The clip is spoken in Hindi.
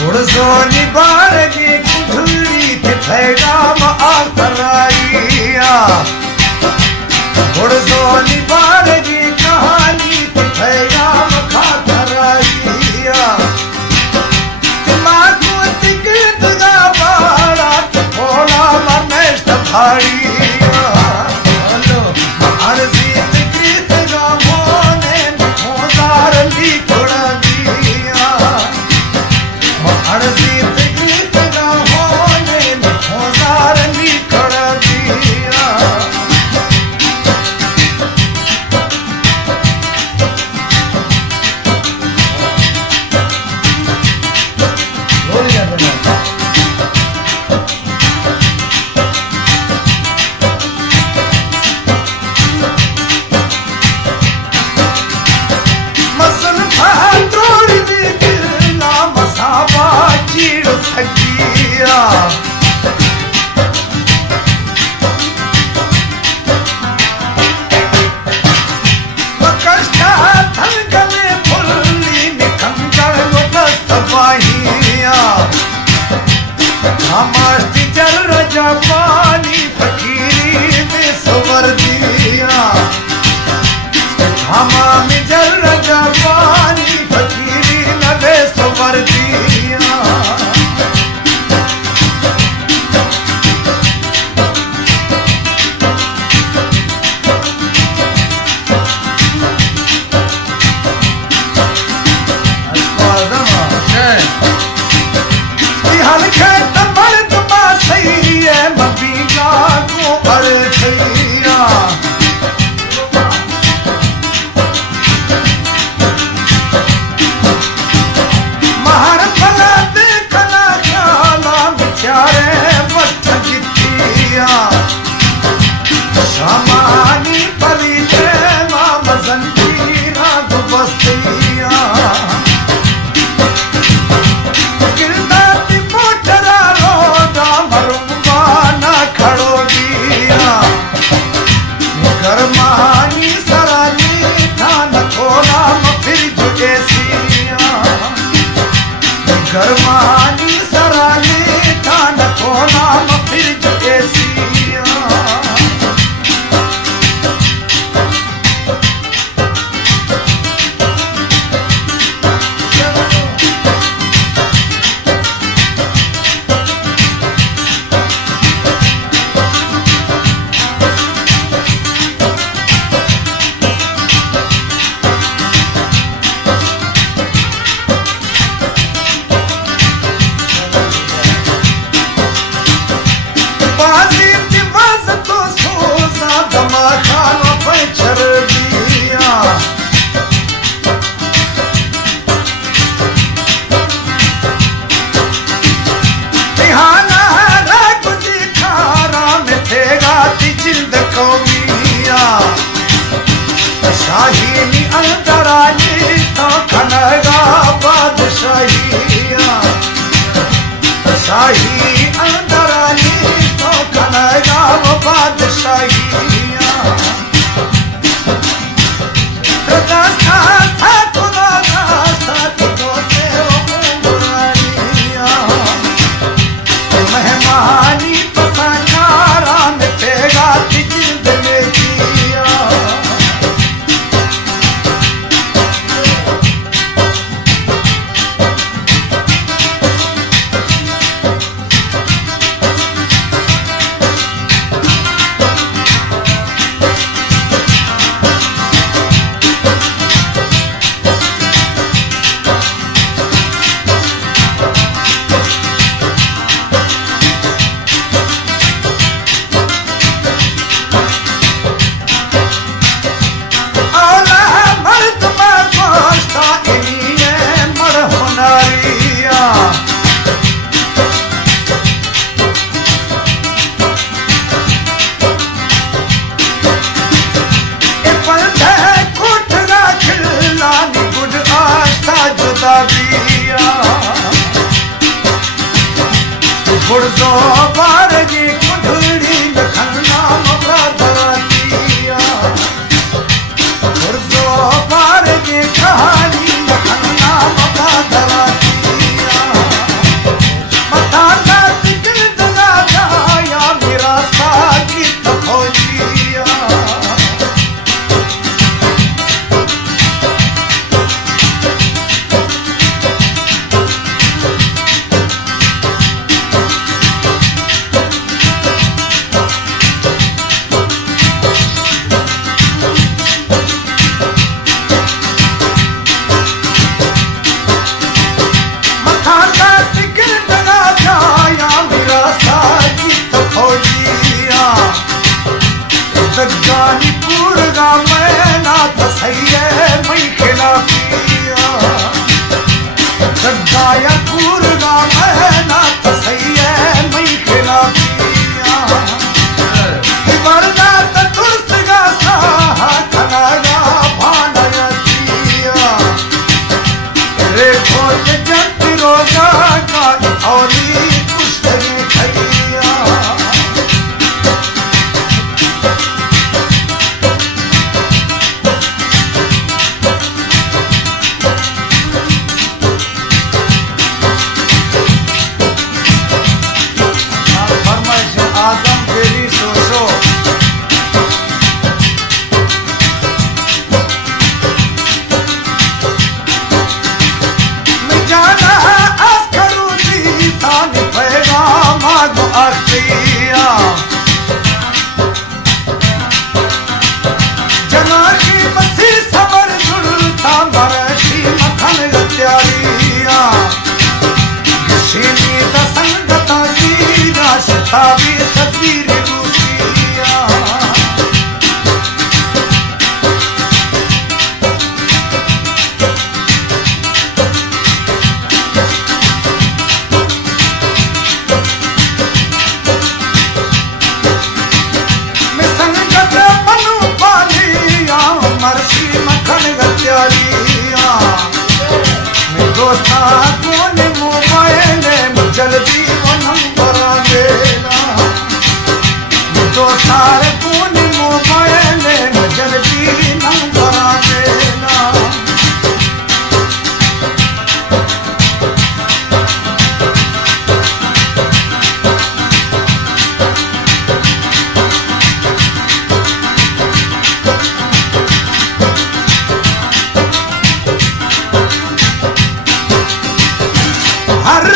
घुड़सोनी बारगी कुठड़ी थे पैगाम आखराइया घुड़सोनी बारगी कहानी थे पैगाम खाखराइया माकू तिकट गा बाड़ा थोड़ा मनेष्ट भाड़िया हेलो अर्जी तिकट गा मोने मोदार ली थोड़ा दिया अर्जी तिकट गा मोने मोदार ली थोड़ा दिया मसल फातोड़ दी गिरला मसावा चीड़ सकिया मकष्टा थन गले फुल्ली निकंकर मुकस्त बाहिया हमास्ती जल रजा पानी फकीरी में सवर दिया हमामी जल रजा पानी फकीरी नबे सवर दिया हल्के तमर तुमा सही है मबीगा को अड़खैया महर फला देखना ख्याला बिचारे मत जितिया सामानी परिचय मां मजंतीरा दुबस्तिया खड़ो दिया गरमानी सरानी थान खोला फिर जुगे सिया गरमानी सरानी थान खोला फिर जुगे सिया शाहीनी अंतरानी तो खनगा बादशाहिया शाही अंतरानी तो खनगा बादशाहिया रास्ता था खुदा रास्ता तो से उमरानिया मेहमानी पसारा में पेगा जिंद में किया घुड़सो बारगी कुठड़ी लखनना मबरा धरातिया घुड़सो बारगी कहानी लखनना मबरा धरातिया सगानी पूरगा मैना तसैये मैं खिलाफिया सगाया पूरगा मैना तसैये मैं खिलाफिया वरना तुर्सगा सा खनागा भानयतिया रेखो जंत रोगा का औली कुश्तरी खैया आजम तेरी सोचो मैं जाना है आज करूँगी ताने पैगाम आगो आखिया जना की मसी सबर जुड़ता मराठी मखन गत्यारिया गिशीनी दसंगता की राशतावी तस्वीर रूसिया मैं संगत बनू पालिया मरसी मखन गत्यारिया मैं दोस्ता कोने मोबाइल में जल्दी वो नंबर देना तो सारे कोने मोबाइल में जल्दी नंबर देना हर